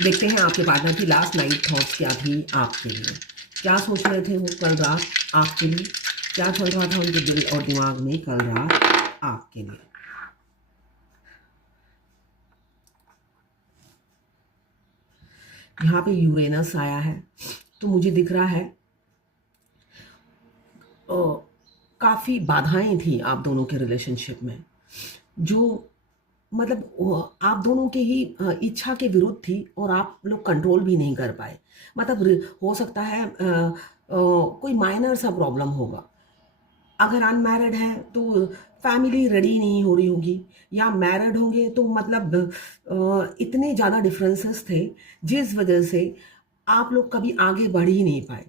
देखते हैं आपके पार्टनर की लास्ट नाइट थॉट्स क्या थी आपके लिए। क्या सोच रहे थे वो कल रात आपके लिए, क्या चल रहा था उनके दिल और दिमाग में कल रात आपके लिए। यहाँ पे यूरेनस आया है तो मुझे दिख रहा है काफ़ी बाधाएं थी आप दोनों के रिलेशनशिप में, जो मतलब आप दोनों के ही इच्छा के विरुद्ध थी और आप लोग कंट्रोल भी नहीं कर पाए। मतलब हो सकता है कोई माइनर सा प्रॉब्लम होगा। अगर अनमैरिड है तो फैमिली रेडी नहीं हो रही होगी, या मैरिड होंगे तो मतलब इतने ज़्यादा डिफरेंसेस थे जिस वजह से आप लोग कभी आगे बढ़ ही नहीं पाए।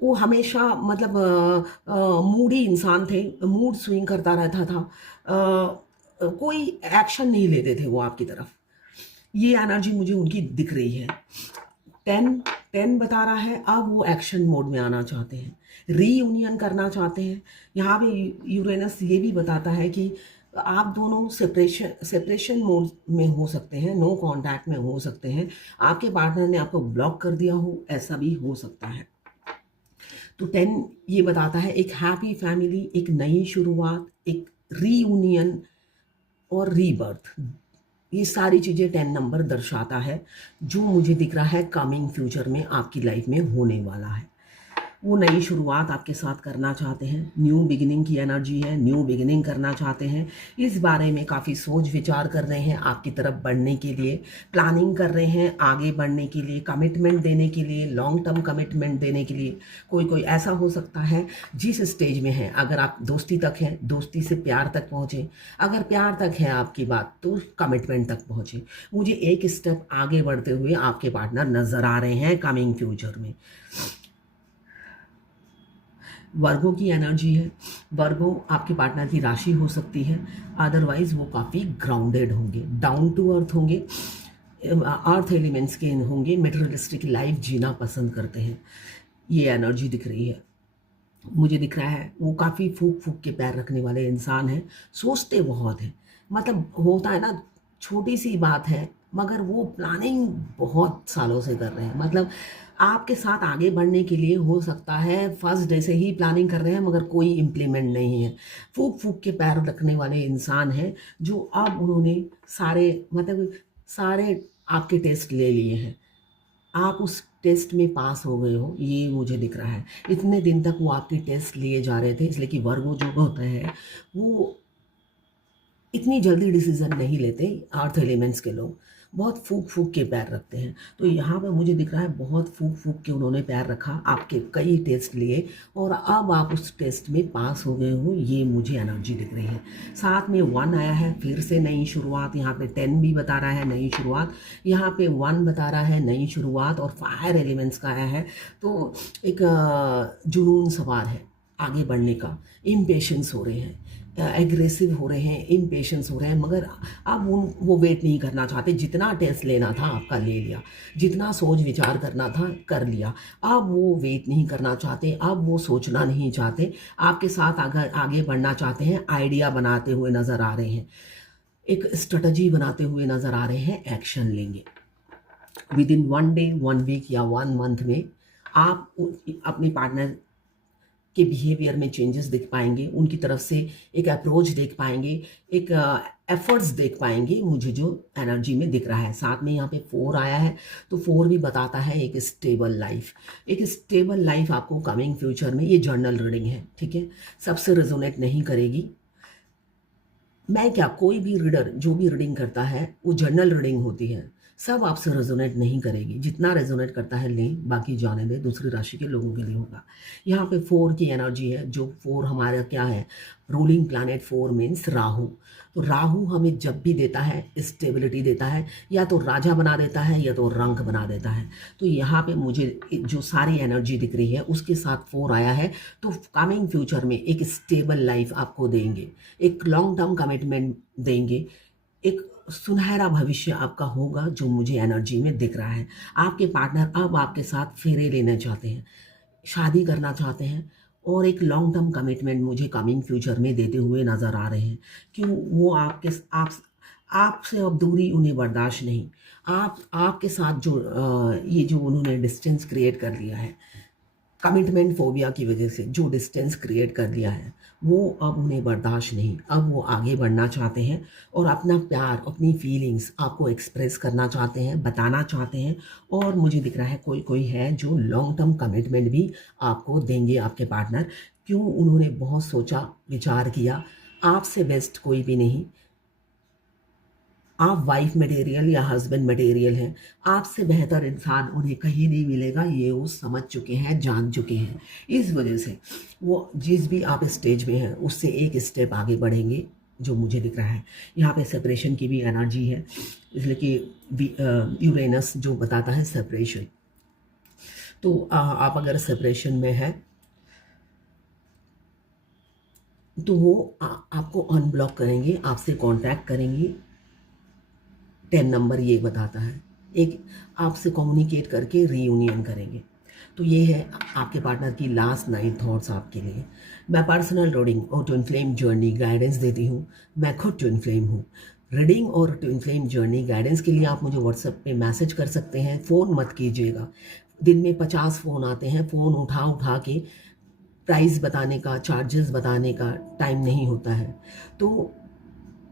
वो हमेशा मतलब मूडी इंसान थे, मूड स्विंग करता रहता था, कोई एक्शन नहीं लेते थे वो आपकी तरफ। ये एनर्जी मुझे उनकी दिख रही है। 10 10 बता रहा है अब वो एक्शन मोड में आना चाहते हैं, रीयूनियन करना चाहते हैं। यहाँ पे यूरेनस ये भी बताता है कि आप दोनों सेपरेशन मोड में हो सकते हैं, नो कांटेक्ट में हो सकते हैं, आपके पार्टनर ने आपको ब्लॉक कर दिया हो, ऐसा भी हो सकता है। तो 10 ये बताता है एक हैप्पी फैमिली, एक नई शुरुआत, एक रीयूनियन और रीबर्थ। ये सारी चीज़ें 10 नंबर दर्शाता है, जो मुझे दिख रहा है कमिंग फ्यूचर में आपकी लाइफ में होने वाला है। वो नई शुरुआत आपके साथ करना चाहते हैं, न्यू बिगिनिंग की एनर्जी है, न्यू बिगिनिंग करना चाहते हैं। इस बारे में काफ़ी सोच विचार कर रहे हैं आपकी तरफ बढ़ने के लिए, प्लानिंग कर रहे हैं आगे बढ़ने के लिए, कमिटमेंट देने के लिए, लॉन्ग टर्म कमिटमेंट देने के लिए। कोई ऐसा हो सकता है जिस स्टेज में है, अगर आप दोस्ती तक हैं, दोस्ती से प्यार तक पहुँचे, अगर प्यार तक है आपकी बात तो कमिटमेंट तक पहुँचे। मुझे एक स्टेप आगे बढ़ते हुए आपके पार्टनर नज़र आ रहे हैं कमिंग फ्यूचर में। वर्गों की एनर्जी है, वर्गों आपके पार्टनर की राशि हो सकती है, अदरवाइज वो काफ़ी ग्राउंडेड होंगे, डाउन टू अर्थ होंगे, अर्थ एलिमेंट्स के होंगे, मेटेरियलिस्टिक लाइफ जीना पसंद करते हैं। ये एनर्जी दिख रही है। मुझे दिख रहा है वो काफ़ी फूक फूक के पैर रखने वाले इंसान हैं, सोचते बहुत हैं। मतलब होता है ना, छोटी सी बात है मगर वो प्लानिंग बहुत सालों से कर रहे हैं। मतलब आपके साथ आगे बढ़ने के लिए हो सकता है फर्स्ट डे से ही प्लानिंग कर रहे हैं मगर कोई इम्प्लीमेंट नहीं है। फूक फूक के पैर रखने वाले इंसान हैं, जो अब उन्होंने सारे मतलब सारे आपके टेस्ट ले लिए हैं, आप उस टेस्ट में पास हो गए हो, ये मुझे दिख रहा है। इतने दिन तक वो आपके टेस्ट लिए जा रहे थे, इसलिए कि वर्गो जो होता है वो इतनी जल्दी डिसीजन नहीं लेते। अर्थ एलिमेंट्स के लोग बहुत फूक फूक के पैर रखते हैं, तो यहाँ पर मुझे दिख रहा है बहुत फूक फूक के उन्होंने पैर रखा, आपके कई टेस्ट लिए और अब आप उस टेस्ट में पास हो गए हो, ये मुझे एनर्जी दिख रही है। साथ में 1 आया है, फिर से नई शुरुआत। यहाँ पे 10 भी बता रहा है नई शुरुआत, यहाँ पे 1 बता रहा है नई शुरुआत और फायर एलिमेंट्स का आया है। तो एक जुनून सवार है आगे बढ़ने का, इम्पेशेंस हो रहे हैं, एग्रेसिव हो रहे हैं, इम्पेशेंस हो रहे हैं, मगर अब वो वेट नहीं करना चाहते। जितना टेस्ट लेना था आपका ले लिया, जितना सोच विचार करना था कर लिया, अब वो वेट नहीं करना चाहते, अब वो सोचना नहीं चाहते, आपके साथ अगर आगे बढ़ना चाहते हैं, आइडिया बनाते हुए नज़र आ रहे हैं, एक स्ट्रेटजी बनाते हुए नज़र आ रहे हैं, एक्शन लेंगे। विद इन 1 डे, 1 वीक या 1 मंथ में आप अपने पार्टनर के बिहेवियर में चेंजेस देख पाएंगे, उनकी तरफ से एक अप्रोच देख पाएंगे, एक एफर्ट्स देख पाएंगे, मुझे जो एनर्जी में दिख रहा है। साथ में यहाँ पे 4 आया है, तो 4 भी बताता है एक स्टेबल लाइफ, एक स्टेबल लाइफ आपको कमिंग फ्यूचर में। ये जर्नल रीडिंग है, ठीक है, सबसे रेजोनेट नहीं करेगी। मैं क्या, कोई भी रीडर जो भी रीडिंग करता है वो जर्नल रीडिंग होती है, सब आपसे रेजोनेट नहीं करेगी। जितना रेजोनेट करता है लें, बाकी जाने दें, दूसरी राशि के लोगों के लिए होगा। यहाँ पे 4 की एनर्जी है, जो 4 हमारा क्या है, रूलिंग प्लैनेट 4 मीन्स राहु। तो राहु हमें जब भी देता है स्टेबिलिटी देता है, या तो राजा बना देता है या तो रंक बना देता है। तो यहाँ पे मुझे जो सारी एनर्जी दिख रही है उसके साथ 4 आया है, तो कमिंग फ्यूचर में एक स्टेबल लाइफ आपको देंगे, एक लॉन्ग टर्म कमिटमेंट देंगे, एक सुनहरा भविष्य आपका होगा, जो मुझे एनर्जी में दिख रहा है। आपके पार्टनर अब आपके साथ फेरे लेना चाहते हैं, शादी करना चाहते हैं और एक लॉन्ग टर्म कमिटमेंट मुझे कमिंग फ्यूचर में देते हुए नज़र आ रहे हैं। क्यों, वो आपसे अब दूरी उन्हें बर्दाश्त नहीं। आपके साथ जो ये जो उन्होंने डिस्टेंस क्रिएट कर लिया है, कमिटमेंट फोबिया की वजह से जो डिस्टेंस क्रिएट कर लिया है, वो अब उन्हें बर्दाश्त नहीं। अब वो आगे बढ़ना चाहते हैं और अपना प्यार, अपनी फीलिंग्स आपको एक्सप्रेस करना चाहते हैं, बताना चाहते हैं। और मुझे दिख रहा है कोई कोई है जो लॉन्ग टर्म कमिटमेंट भी आपको देंगे आपके पार्टनर। क्यों? उन्होंने बहुत सोचा विचार किया, आपसे बेस्ट कोई भी नहीं। आप वाइफ मटेरियल या हस्बैंड मटेरियल हैं, आपसे बेहतर इंसान उन्हें कहीं नहीं मिलेगा, ये वो समझ चुके हैं, जान चुके हैं। इस वजह से वो जिस भी आप स्टेज में हैं उससे एक स्टेप आगे बढ़ेंगे, जो मुझे दिख रहा है। यहाँ पे सेपरेशन की भी एनर्जी है, इसलिए कि यूरेनस जो बताता है सेपरेशन। तो आप अगर सेपरेशन में हैं तो वो आपको अनब्लॉक करेंगे, आपसे कांटेक्ट करेंगी। 10 नंबर ये बताता है, एक आपसे कम्युनिकेट करके रीयूनियन करेंगे। तो ये है आपके पार्टनर की लास्ट 9 थॉट्स आपके लिए। मैं पर्सनल रीडिंग और ट्विन फ्लेम जर्नी गाइडेंस देती हूँ। मैं खुद ट्विन फ्लेम हूँ। रीडिंग और ट्विन फ्लेम जर्नी गाइडेंस के लिए आप मुझे व्हाट्सएप पे मैसेज कर सकते हैं। फ़ोन मत कीजिएगा, दिन में 50 फ़ोन आते हैं, फ़ोन उठा उठा के प्राइस बताने का, चार्जेस बताने का टाइम नहीं होता है। तो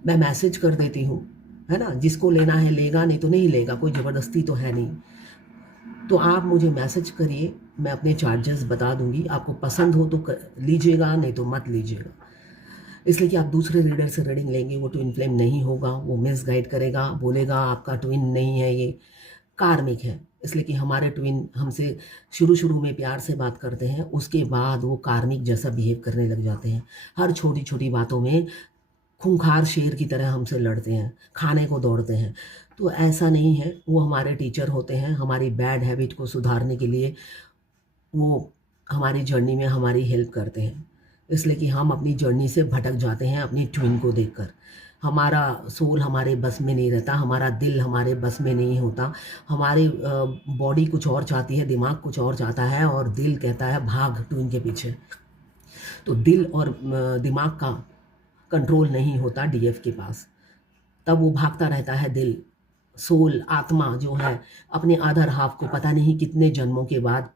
मैं मैसेज कर देती हूँ, है ना। जिसको लेना है लेगा, नहीं तो नहीं लेगा, कोई ज़बरदस्ती तो है नहीं। तो आप मुझे मैसेज करिए, मैं अपने चार्जेस बता दूंगी। आपको पसंद हो तो लीजिएगा, नहीं तो मत लीजिएगा। इसलिए कि आप दूसरे रीडर से रीडिंग लेंगे, वो ट्विन फ्लेम नहीं होगा, वो मिस गाइड करेगा, बोलेगा आपका ट्विन नहीं है, ये कार्मिक है। इसलिए कि हमारे ट्विन हमसे शुरू शुरू में प्यार से बात करते हैं, उसके बाद वो कार्मिक जैसा बिहेव करने लग जाते हैं। हर छोटी छोटी बातों में खूंखार शेर की तरह हमसे लड़ते हैं, खाने को दौड़ते हैं। तो ऐसा नहीं है, वो हमारे टीचर होते हैं। हमारी बैड हैबिट को सुधारने के लिए वो हमारी जर्नी में हमारी हेल्प करते हैं। इसलिए कि हम अपनी जर्नी से भटक जाते हैं अपनी ट्विन को देखकर। हमारा सोल हमारे बस में नहीं रहता, हमारा दिल हमारे बस में नहीं होता। हमारी बॉडी कुछ और चाहती है, दिमाग कुछ और चाहता है, और दिल कहता है भाग ट्विन के पीछे। तो दिल और दिमाग का कंट्रोल नहीं होता डीएफ के पास, तब वो भागता रहता है। दिल, सोल, आत्मा जो है, अपने अदर हाफ को पता नहीं कितने जन्मों के बाद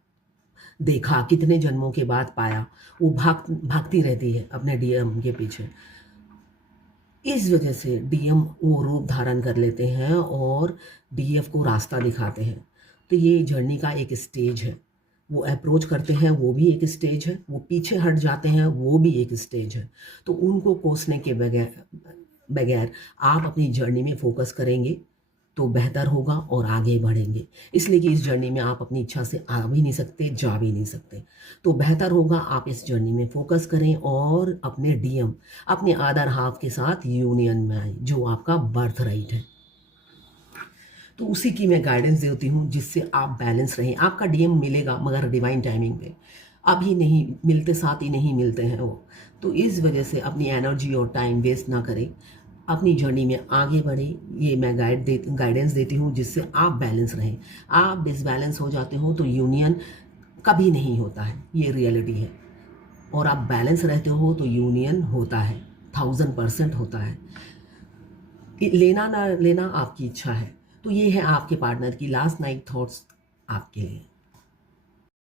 देखा, कितने जन्मों के बाद पाया, वो भागती रहती है अपने डीएम के पीछे। इस वजह से डीएम वो रूप धारण कर लेते हैं और डीएफ को रास्ता दिखाते हैं। तो ये जर्नी का एक स्टेज है। वो अप्रोच करते हैं, वो भी एक स्टेज है। वो पीछे हट जाते हैं, वो भी एक स्टेज है। तो उनको कोसने के बगैर आप अपनी जर्नी में फोकस करेंगे तो बेहतर होगा और आगे बढ़ेंगे। इसलिए कि इस जर्नी में आप अपनी इच्छा से आ भी नहीं सकते, जा भी नहीं सकते। तो बेहतर होगा आप इस जर्नी में फोकस करें और अपने डीएम, अपने अदर हाफ के साथ यूनियन में आए, जो आपका बर्थ राइट है। तो उसी की मैं गाइडेंस देती हूँ, जिससे आप बैलेंस रहें। आपका डीएम मिलेगा मगर डिवाइन टाइमिंग पे, अभी नहीं मिलते, साथ ही नहीं मिलते हैं वो। तो इस वजह से अपनी एनर्जी और टाइम वेस्ट ना करें, अपनी जर्नी में आगे बढ़ें। ये मैं गाइडेंस देती हूँ, जिससे आप बैलेंस रहें। आप डिसबैलेंस हो जाते हो तो यूनियन कभी नहीं होता है, ये रियलिटी है। और आप बैलेंस रहते हो तो यूनियन होता है, 1000% होता है। लेना ना लेना आपकी इच्छा है। तो ये है आपके पार्टनर की लास्ट 9 थॉट्स आपके लिए।